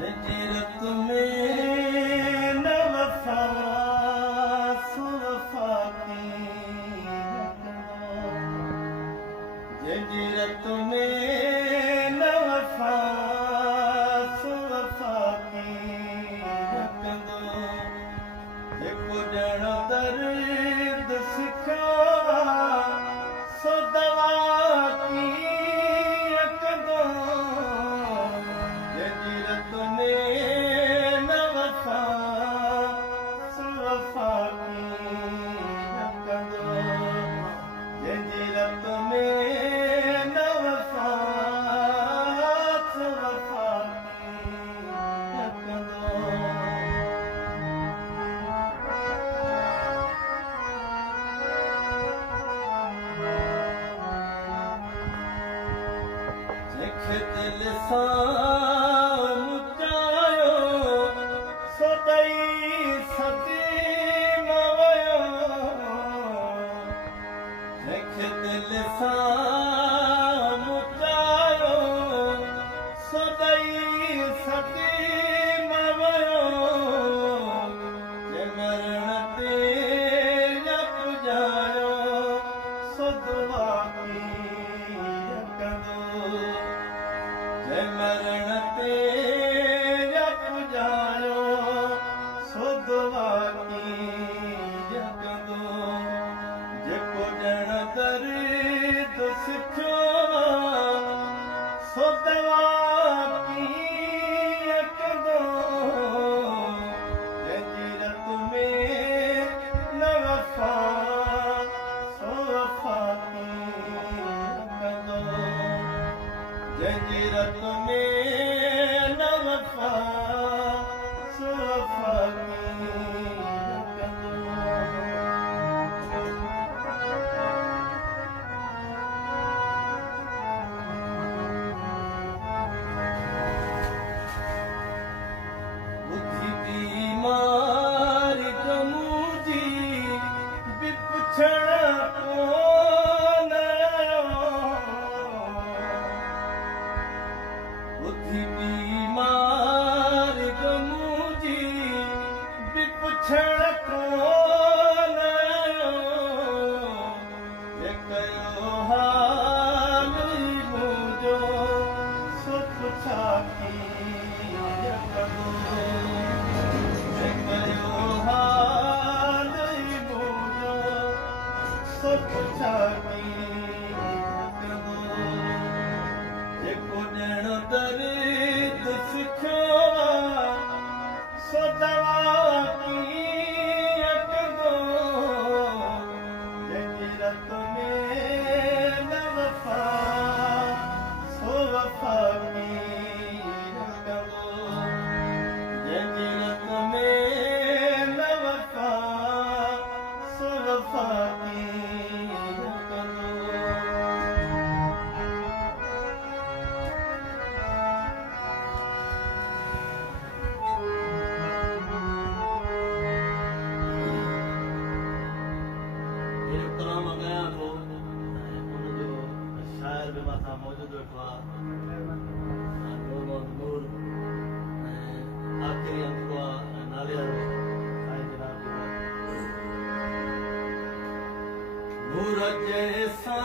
हिजरत में न वफा सुवफा की हिजरत में न वफा सुवफा की रखंदो जेको ॼण दर्द सिखियो सो दवा की रखंदो हिजरत में न वफा सुवफा की रखंदो हिजरत में न वफा सुवफा की रखंदो जंहिंखे दिल सां मुचायो सो ॾेई सदी न वियो जंहिंखे दिल सां मुचायो सो ॾेई सदी न वियो जे मरण ते न पुॼायो सो दुआ की रखंदो जय मरण ते न पुॼायो सो दुआ की रखंदो जेको ॼण दर्द सिखियो सो दवा की रखंदो हिजरत में न वफा सो वफा की रखंदो हिजरत में न वफा सो वफा की रखंदो बुद्धि बीमार गमू जी बि पुछण कोन आयो बुद्धि बीमार गमू जी बि पुछण कोन आयो जे कयो हाल ई मुंहिंजो सो पुछा की रखंदो जे कयो हाल ई मुंहिंजो सो पुछा की रखंदो जेको ॼण दर्द सिखियो सो दवा की रखंदो हिजरत में न वफा सो वफा की रखंदो हिजरत में न वफा सो वफा की रखंदो कलाम ॻायां थो उनजो शाइर बि मथां मौजूदु वेठो आहे नूर ऐं आख़िरी अंक आहे नाले वारो साईं जनाब नूर जैसा